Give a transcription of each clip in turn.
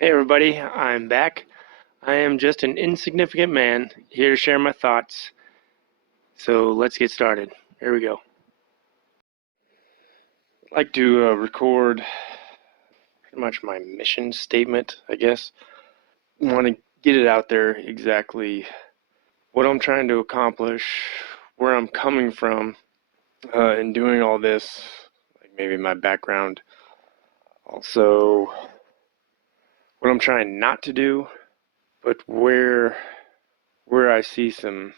Hey everybody, I'm back. I am just an insignificant man here to share my thoughts. So let's get started. Here we go. I'd like to record pretty much my mission statement, I guess. I want to get it out there exactly what I'm trying to accomplish, where I'm coming from in doing all this, like maybe my background. Also, what I'm trying not to do, but where I see some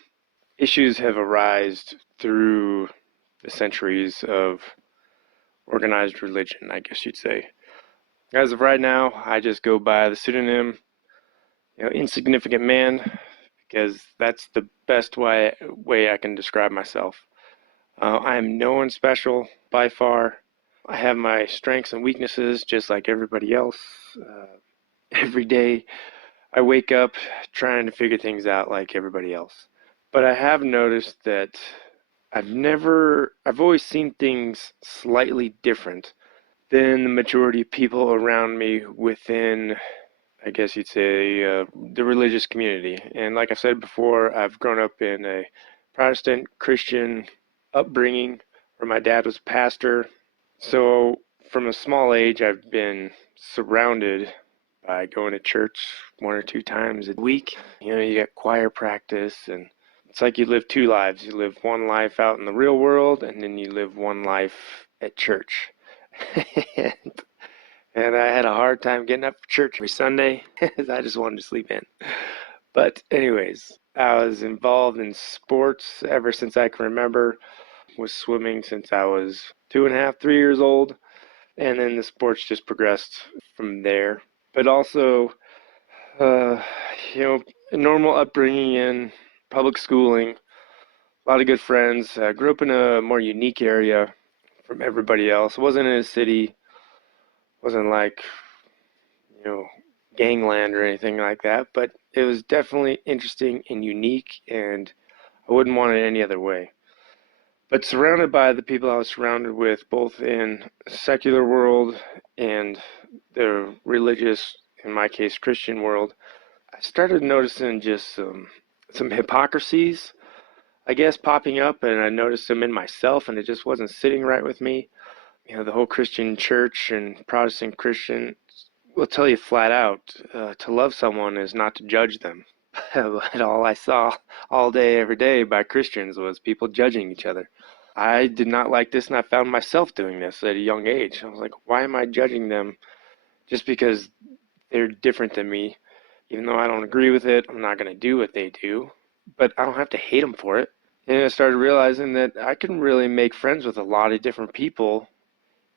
issues have arisen through the centuries of organized religion, I guess you'd say. As of right now, I just go by the pseudonym, Insignificant Man, because that's the best way I can describe myself. I am no one special by far. I have my strengths and weaknesses just like everybody else. Every day I wake up trying to figure things out like everybody else. But I have noticed that I've always seen things slightly different than the majority of people around me within, I guess you'd say, the religious community. And like I said before, I've grown up in a Protestant Christian upbringing where my dad was a pastor. So from a small age, I've been surrounded by going to church 1 or 2 times a week. You got choir practice, and it's like you live two lives. You live one life out in the real world, and then you live one life at church. and, and I had a hard time getting up for church every Sunday because I just wanted to sleep in. But anyways, I was involved in sports ever since I can remember. Was swimming since I was 2.5, 3 years old, and then the sports just progressed from there. But also, uh, a normal upbringing in public schooling, a lot of good friends. I grew up in a more unique area from everybody else. Wasn't in a city, wasn't like, you know, gangland or anything like that, but it was definitely interesting and unique, and I wouldn't want it any other way. But surrounded by the people I was surrounded with, both in secular world and the religious, in my case, Christian world, I started noticing just some hypocrisies, I guess, popping up, and I noticed them in myself, and it just wasn't sitting right with me. The whole Christian church and Protestant Christian will tell you flat out, to love someone is not to judge them. But all I saw all day, every day by Christians was people judging each other. I did not like this, and I found myself doing this at a young age. I was like, why am I judging them just because they're different than me? Even though I don't agree with it, I'm not going to do what they do, but I don't have to hate them for it. And I started realizing that I can really make friends with a lot of different people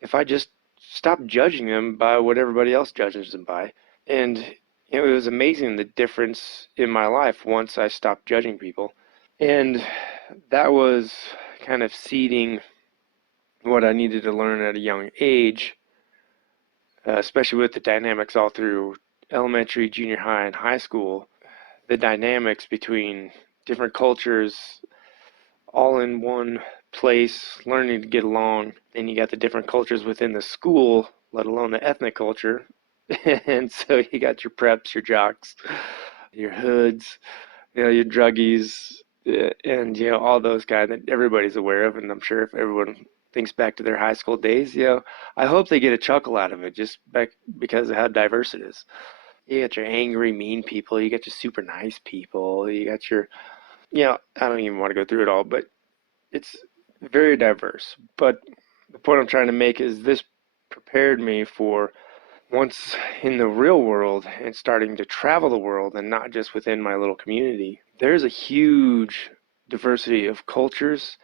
if I just stop judging them by what everybody else judges them by. And it was amazing the difference in my life once I stopped judging people. And that was kind of seeding what I needed to learn at a young age, especially with the dynamics all through elementary, junior high, and high school. The dynamics between different cultures all in one place, learning to get along. Then you got the different cultures within the school, let alone the ethnic culture. And so you got your preps, your jocks, your hoods, your druggies, and all those guys that everybody's aware of. And I'm sure if everyone thinks back to their high school days, I hope they get a chuckle out of it just because of how diverse it is. You got your angry, mean people. You got your super nice people. You got your, I don't even want to go through it all, but it's very diverse. But the point I'm trying to make is this prepared me for once in the real world and starting to travel the world and not just within my little community. There's a huge diversity of cultures,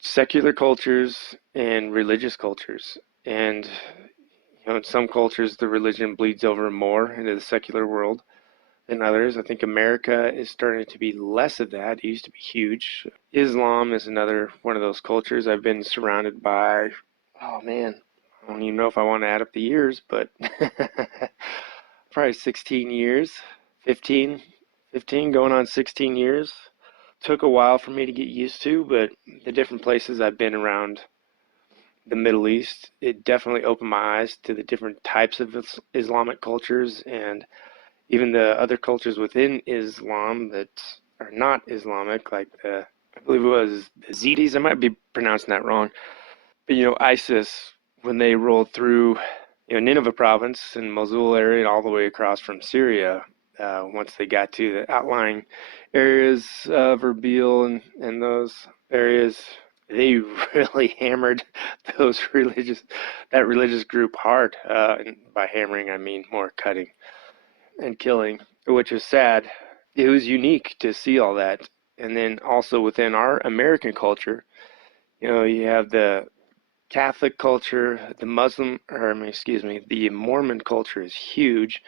secular cultures and religious cultures. And in some cultures the religion bleeds over more into the secular world than others. I think America is starting to be less of that. It used to be huge. Islam is another one of those cultures I've been surrounded by. Oh man, I don't even know if I want to add up the years, but probably 16 years, 15, 15 going on 16 years. Took a while for me to get used to, but the different places I've been around the Middle East, it definitely opened my eyes to the different types of Islamic cultures and even the other cultures within Islam that are not Islamic, like I believe it was the Yazidis. I might be pronouncing that wrong. But ISIS, when they rolled through, Nineveh province and Mosul area and all the way across from Syria, once they got to the outlying areas of Erbil and those areas, they really hammered that religious group hard. And by hammering, I mean more cutting and killing, which is sad. It was unique to see all that. And then also within our American culture, you have the Catholic culture, the the Mormon culture is huge.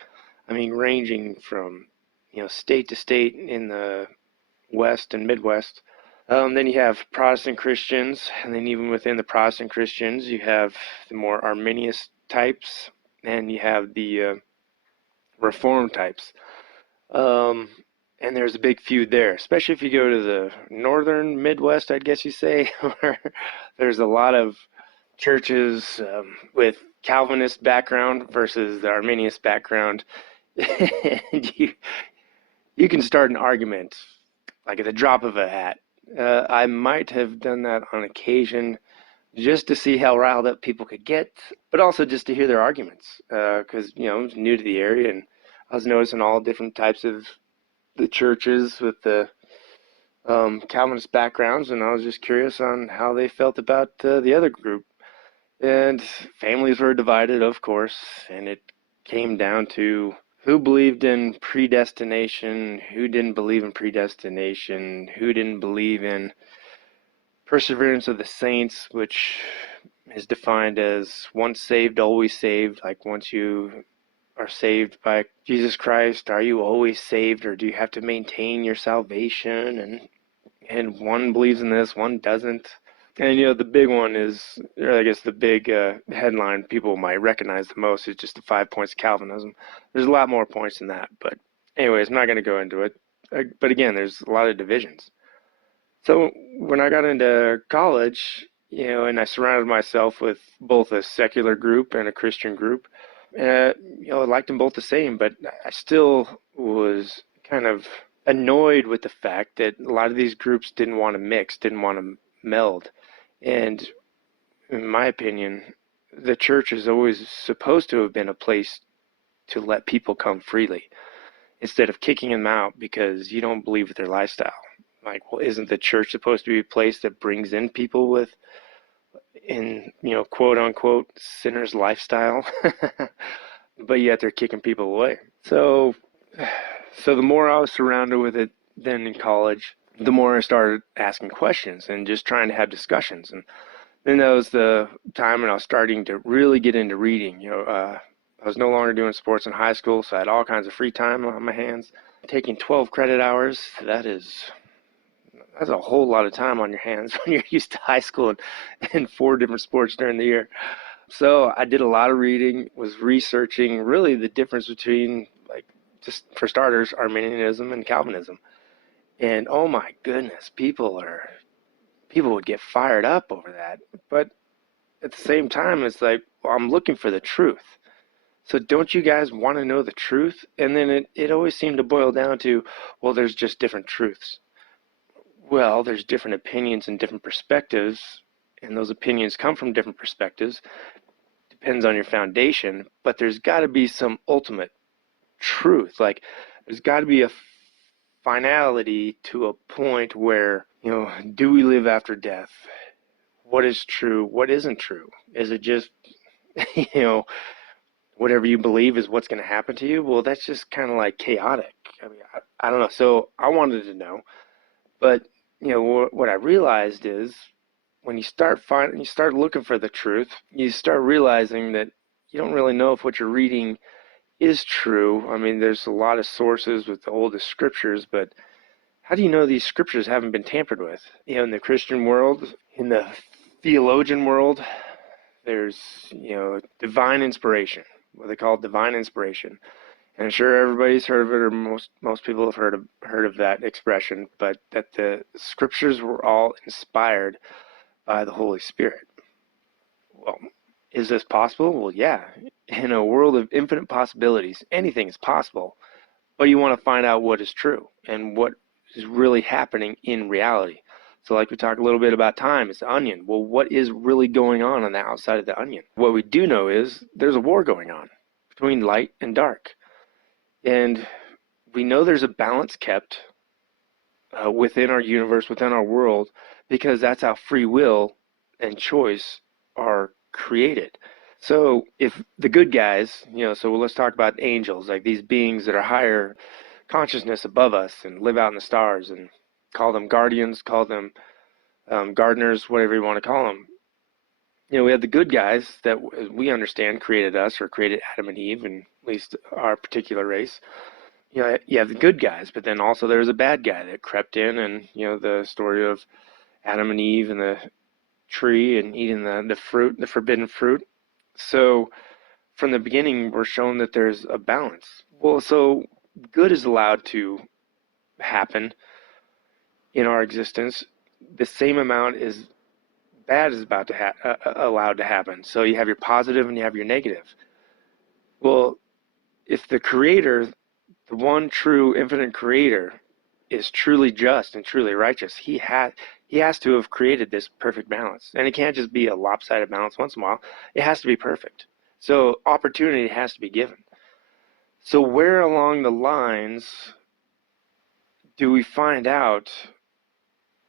I mean, ranging from, state to state in the West and Midwest. Then you have Protestant Christians, and then even within the Protestant Christians, you have the more Arminian types, and you have the Reformed types. Um, and there's a big feud there, especially if you go to the northern Midwest, I'd guess you say, where there's a lot of churches with Calvinist background versus the Arminian background. And you can start an argument like at the drop of a hat. I might have done that on occasion just to see how riled up people could get, but also just to hear their arguments because, I was new to the area and I was noticing all different types of the churches with the Calvinist backgrounds, and I was just curious on how they felt about the other group. And families were divided, of course, and it came down to who believed in predestination, who didn't believe in predestination, who didn't believe in perseverance of the saints, which is defined as once saved, always saved. Like once you are saved by Jesus Christ, are you always saved, or do you have to maintain your salvation? And one believes in this, one doesn't. And the big one is, or I guess the big headline people might recognize the most is just the 5 points of Calvinism. There's a lot more points than that, but anyways, I'm not going to go into it. But again, there's a lot of divisions. So when I got into college, and I surrounded myself with both a secular group and a Christian group, I liked them both the same, but I still was kind of annoyed with the fact that a lot of these groups didn't want to mix, didn't want to meld. And in my opinion, the church is always supposed to have been a place to let people come freely instead of kicking them out because you don't believe with their lifestyle. Like, well, isn't the church supposed to be a place that brings in people quote unquote, sinner's lifestyle? But yet they're kicking people away. So the more I was surrounded with it then in college, the more I started asking questions and just trying to have discussions. And then that was the time when I was starting to really get into reading. I was no longer doing sports in high school, so I had all kinds of free time on my hands. Taking 12 credit hours, that's a whole lot of time on your hands when you're used to high school and 4 different sports during the year. So I did a lot of reading, was researching really the difference between, like, just for starters, Arminianism and Calvinism. And oh my goodness, people would get fired up over that. But at the same time, it's like, well, I'm looking for the truth. So don't you guys want to know the truth? And then it always seemed to boil down to, well, there's just different truths. Well, there's different opinions and different perspectives, and those opinions come from different perspectives. Depends on your foundation, but there's got to be some ultimate truth. Like, there's got to be a finality to a point where, do we live after death? What is true? What isn't true? Is it just, whatever you believe is what's going to happen to you? Well, that's just kind of like chaotic. I mean, I don't know. So I wanted to know, but what I realized is when you start looking for the truth, you start realizing that you don't really know if what you're reading is true. I mean, there's a lot of sources with the oldest scriptures, but how do you know these scriptures haven't been tampered with? In the Christian world, in the theologian world, there's, divine inspiration, what they call divine inspiration. And I'm sure everybody's heard of it, or most people have heard of that expression, but that the scriptures were all inspired by the Holy Spirit. Well, is this possible? Well, yeah. In a world of infinite possibilities, anything is possible. But you want to find out what is true and what is really happening in reality. So like we talked a little bit about time, it's the onion. Well, what is really going on the outside of the onion? What we do know is there's a war going on between light and dark. And we know there's a balance kept within our universe, within our world, because that's how free will and choice are created. So if the good guys, so let's talk about angels, like these beings that are higher consciousness above us and live out in the stars, and call them guardians, call them gardeners, whatever you want to call them. We have the good guys that we understand created us, or created Adam and Eve, and at least our particular race. You have the good guys, but then also there's a bad guy that crept in, and the story of Adam and Eve and the tree and eating the fruit, the forbidden fruit. So from the beginning, we're shown that there's a balance. Well, so good is allowed to happen in our existence. The same amount is bad is about to allowed to happen. So you have your positive and you have your negative. Well, if the creator, the one true infinite creator, is truly just and truly righteous, he has to have created this perfect balance. And it can't just be a lopsided balance once in a while. It has to be perfect. So opportunity has to be given. So where along the lines do we find out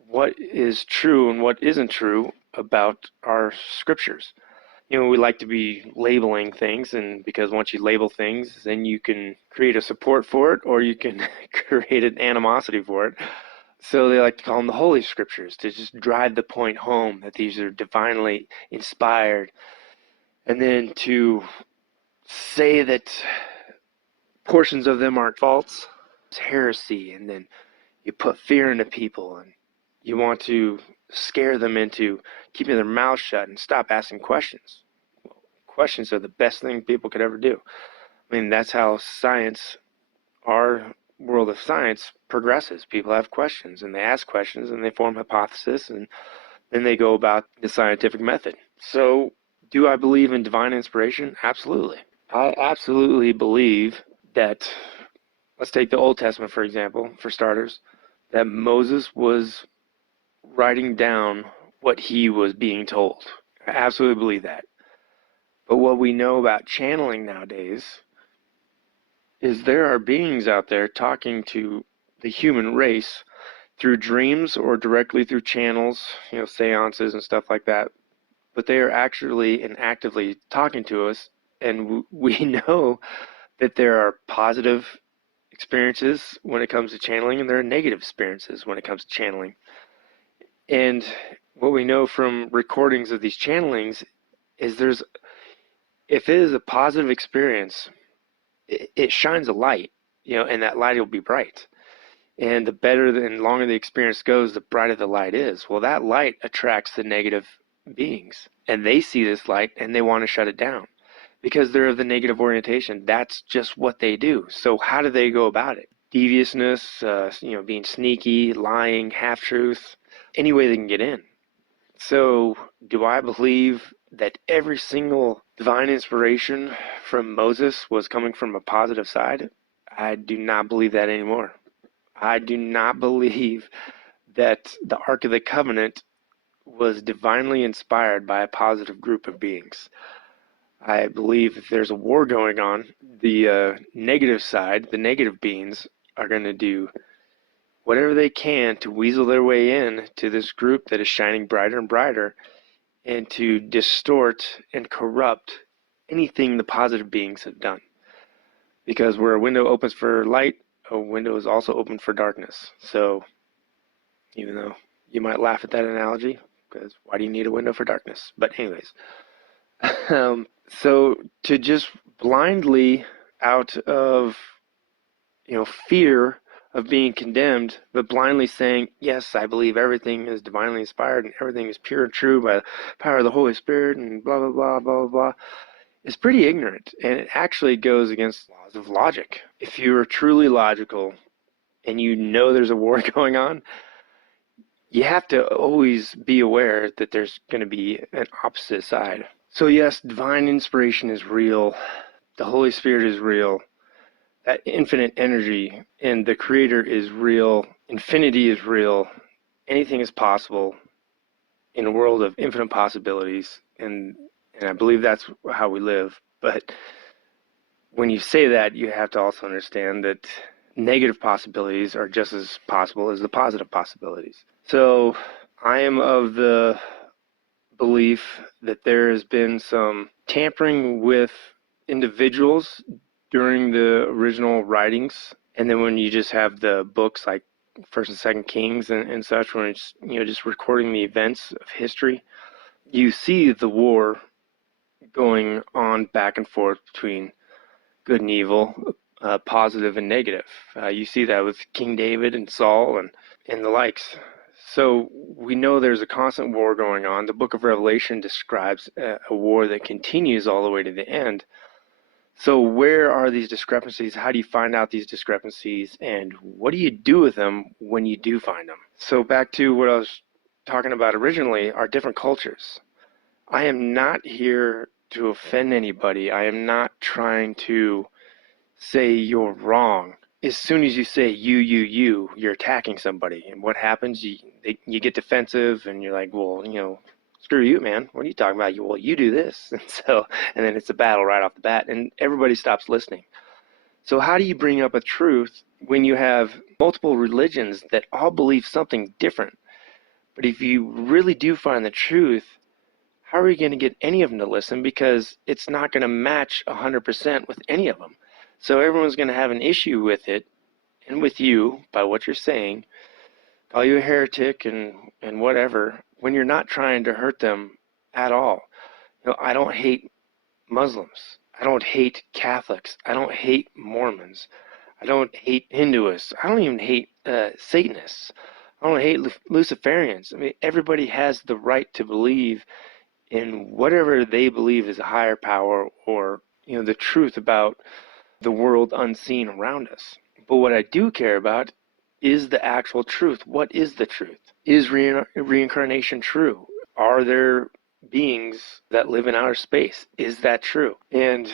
what is true and what isn't true about our scriptures? We like to be labeling things, and because once you label things, then you can create a support for it, or you can create an animosity for it. So they like to call them the Holy Scriptures, to just drive the point home that these are divinely inspired, and then to say that portions of them aren't false. It's heresy, and then you put fear into people, and you want to scare them into keeping their mouth shut and stop asking questions. Well, questions are the best thing people could ever do. I mean, that's how science, our world of science, progresses. People have questions, and they ask questions, and they form hypotheses, and then they go about the scientific method. So, do I believe in divine inspiration? Absolutely. I absolutely believe that, let's take the Old Testament, for example, for starters, that Moses was writing down what he was being told. I absolutely believe that. But what we know about channeling nowadays is there are beings out there talking to the human race through dreams or directly through channels, seances and stuff like that. But they are actually and actively talking to us, and we know that there are positive experiences when it comes to channeling, and there are negative experiences when it comes to channeling. And what we know from recordings of these channelings is if it is a positive experience, it shines a light, and that light will be bright. And the better and longer the experience goes, the brighter the light is. Well, that light attracts the negative beings, and they see this light and they want to shut it down because they're of the negative orientation. That's just what they do. So how do they go about it? Deviousness, being sneaky, lying, half-truth, any way they can get in. So do I believe that every single divine inspiration from Moses was coming from a positive side? I do not believe that anymore. I do not believe that the Ark of the Covenant was divinely inspired by a positive group of beings. I believe if there's a war going on, the negative side, the negative beings, are going to do whatever they can to weasel their way in to this group that is shining brighter and brighter, and to distort and corrupt anything the positive beings have done. Because where a window opens for light, a window is also open for darkness. So even though you might laugh at that analogy, because why do you need a window for darkness? But anyways, so to just blindly, out of fear of being condemned, but blindly saying, yes, I believe everything is divinely inspired and everything is pure and true by the power of the Holy Spirit and blah, blah, blah, blah, blah, blah, is pretty ignorant. And it actually goes against laws of logic. If you are truly logical and you know there's a war going on, you have to always be aware that there's going to be an opposite side. So yes, divine inspiration is real. The Holy Spirit is real. That infinite energy and the Creator is real. Infinity is real. Anything is possible in a world of infinite possibilities, and I believe that's how we live. But when you say that, you have to also understand that negative possibilities are just as possible as the positive possibilities. So I am of the belief that there has been some tampering with individuals during the original writings, and then when you just have the books like First and Second Kings and such, when it's just recording the events of history, you see the war going on back and forth between good and evil, positive and negative. You see that with King David and Saul and the likes. So we know there's a constant war going on. The book of Revelation describes a war that continues all the way to the end. So where are these discrepancies? How do you find out these discrepancies? And what do you do with them when you do find them? So back to what I was talking about originally, our different cultures. I am not here to offend anybody. I am not trying to say you're wrong. As soon as you say you're attacking somebody. And what happens? You get defensive and you're like, well, screw you, man. What are you talking about? Well, you do this. And then it's a battle right off the bat and everybody stops listening. So how do you bring up a truth when you have multiple religions that all believe something different? But if you really do find the truth, how are you going to get any of them to listen? Because it's not going to match 100% with any of them. So everyone's going to have an issue with it and with you by what you're saying, call you a heretic and whatever, when you're not trying to hurt them at all. I don't hate Muslims. I don't hate Catholics. I don't hate Mormons. I don't hate Hinduists. I don't even hate Satanists. I don't hate Luciferians. I mean, everybody has the right to believe in whatever they believe is a higher power or the truth about the world unseen around us. But what I do care about is the actual truth. What is the truth? Is reincarnation true? Are there beings that live in outer space? Is that true? And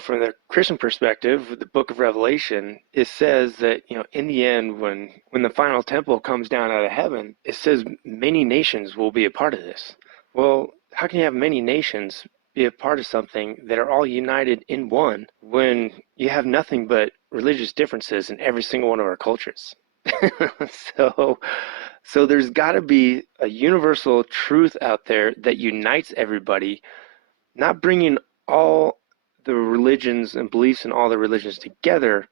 from the Christian perspective, the book of Revelation, it says that, in the end, when the final temple comes down out of heaven, it says many nations will be a part of this. Well, how can you have many nations be a part of something that are all united in one when you have nothing but religious differences in every single one of our cultures? So there's got to be a universal truth out there that unites everybody, not bringing all the religions and beliefs in all the religions together,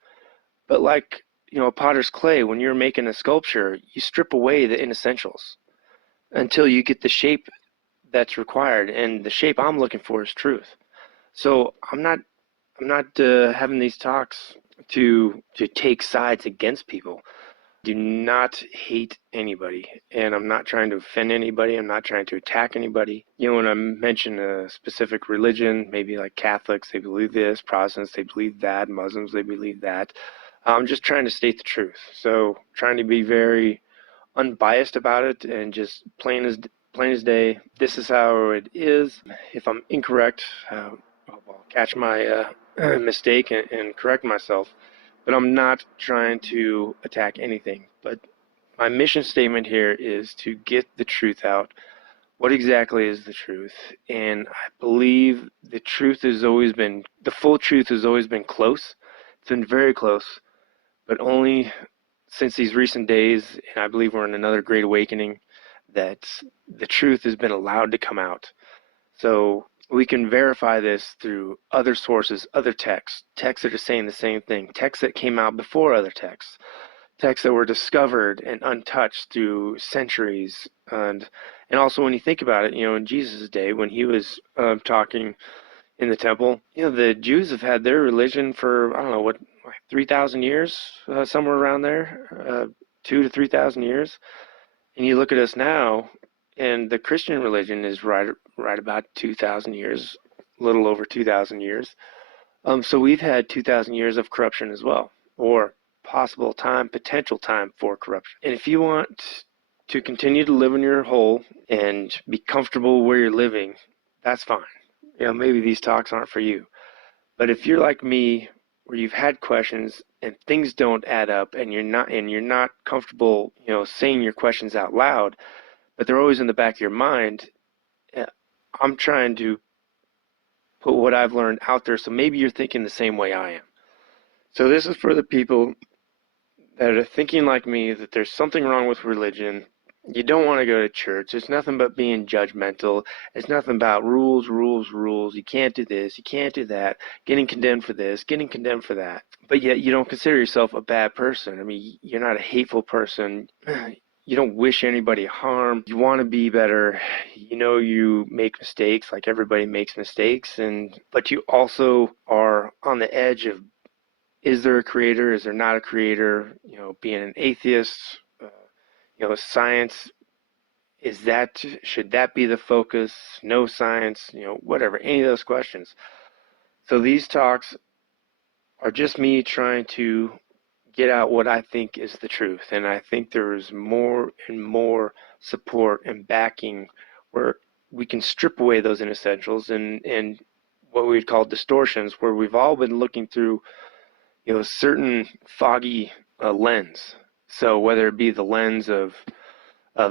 but like, a potter's clay, when you're making a sculpture, you strip away the inessentials until you get the shape that's required, and the shape I'm looking for is truth. So I'm not having these talks to take sides against people. Do not hate anybody, and I'm not trying to offend anybody. I'm not trying to attack anybody. When I mention a specific religion, maybe like Catholics, they believe this, Protestants, they believe that, Muslims, they believe that. I'm just trying to state the truth. So trying to be very unbiased about it and just plain as day. This is how it is. If I'm incorrect, I'll catch my mistake and correct myself. But I'm not trying to attack anything. But my mission statement here is to get the truth out. What exactly is the truth? And I believe the full truth has always been close. It's been very close, but only since these recent days, and I believe we're in another great awakening, that the truth has been allowed to come out. So we can verify this through other sources, other texts that are saying the same thing, texts that came out before other texts that were discovered and untouched through centuries. And also when you think about it, in Jesus' day, when he was talking in the temple, the Jews have had their religion for, I don't know, 3,000 years, somewhere around there, 2,000 to 3,000 years. And you look at us now, and the Christian religion is right about 2,000 years, a little over 2,000 years. So we've had 2,000 years of corruption as well, or potential time for corruption. And if you want to continue to live in your hole and be comfortable where you're living, that's fine. maybe these talks aren't for you. But if you're like me, where you've had questions and things don't add up, and you're not comfortable, saying your questions out loud, but they're always in the back of your mind, I'm trying to put what I've learned out there, so maybe you're thinking the same way I am. So this is for the people that are thinking like me, that there's something wrong with religion. You don't want to go to church. It's nothing but being judgmental. It's nothing about rules, rules, rules. You can't do this. You can't do that. Getting condemned for this, getting condemned for that. But yet you don't consider yourself a bad person. I mean, you're not a hateful person. You don't wish anybody harm. You want to be better. You make mistakes, like everybody makes mistakes, but you also are on the edge of, is there a creator? Is there not a creator? Being an atheist, science, should that be the focus? No science, whatever, any of those questions. So these talks are just me trying to get out what I think is the truth. And I think there is more and more support and backing where we can strip away those inessentials and what we'd call distortions, where we've all been looking through a certain foggy lens. So whether it be the lens of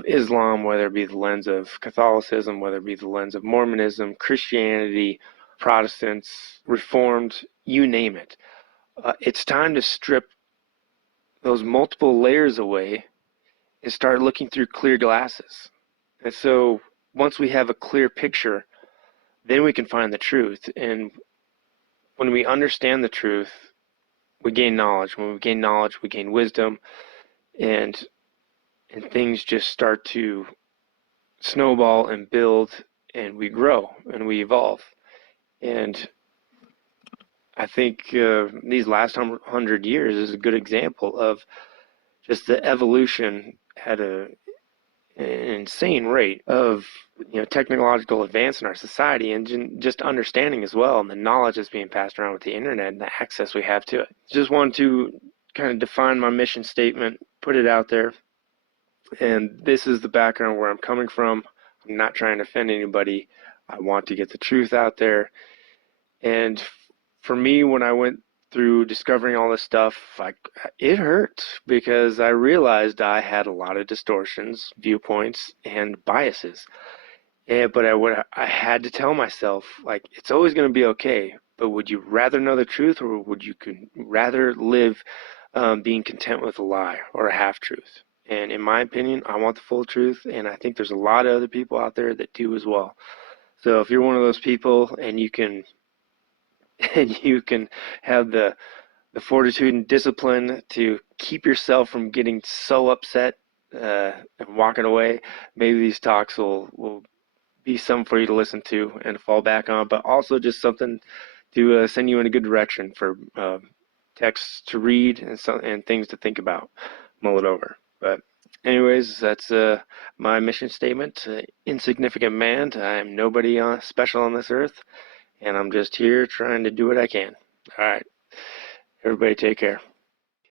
Islam, whether it be the lens of Catholicism, whether it be the lens of Mormonism, Christianity, Protestants, Reformed, you name it. It's time to strip those multiple layers away and start looking through clear glasses. And so once we have a clear picture, then we can find the truth. And when we understand the truth, we gain knowledge. When we gain knowledge, we gain wisdom, and things just start to snowball and build, and we grow and we evolve. And I think these last 100 years is a good example of just the evolution at an insane rate of technological advance in our society, and just understanding as well, and the knowledge that's being passed around with the internet and the access we have to it. Just wanted to kind of define my mission statement, put it out there, and this is the background where I'm coming from. I'm not trying to offend anybody. I want to get the truth out there. And for me, when I went through discovering all this stuff, it hurt, because I realized I had a lot of distortions, viewpoints, and biases. But I had to tell myself, it's always going to be okay, but would you rather know the truth, or would you rather live being content with a lie or a half-truth? And in my opinion, I want the full truth, and I think there's a lot of other people out there that do as well. So if you're one of those people, and you can have the fortitude and discipline to keep yourself from getting so upset and walking away, maybe these talks will be something for you to listen to and fall back on, but also just something to send you in a good direction for texts to read and things to think about, mull it over. But anyways, that's my mission statement. Insignificant man. I'm nobody special on this earth, and I'm just here trying to do what I can. All right. Everybody take care.